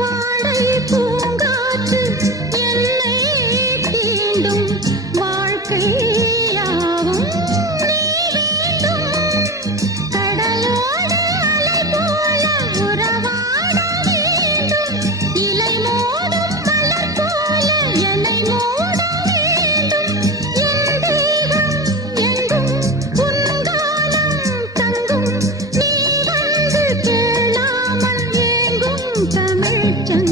வாடை பூங்காற்று என்னை தீண்டும் வாழ்க்கையாவும் நீ வேண்டும். கடலோடு அலை போல உறவாட வேண்டும். இலை மோதும் மலர் போல என்னை மூட வேண்டும். என் தேகம் எங்கும் உன் காலம் தங்கும். நீ வந்து கேளாமல் ஏங்கும் தமிழ்ச்சங்கம்.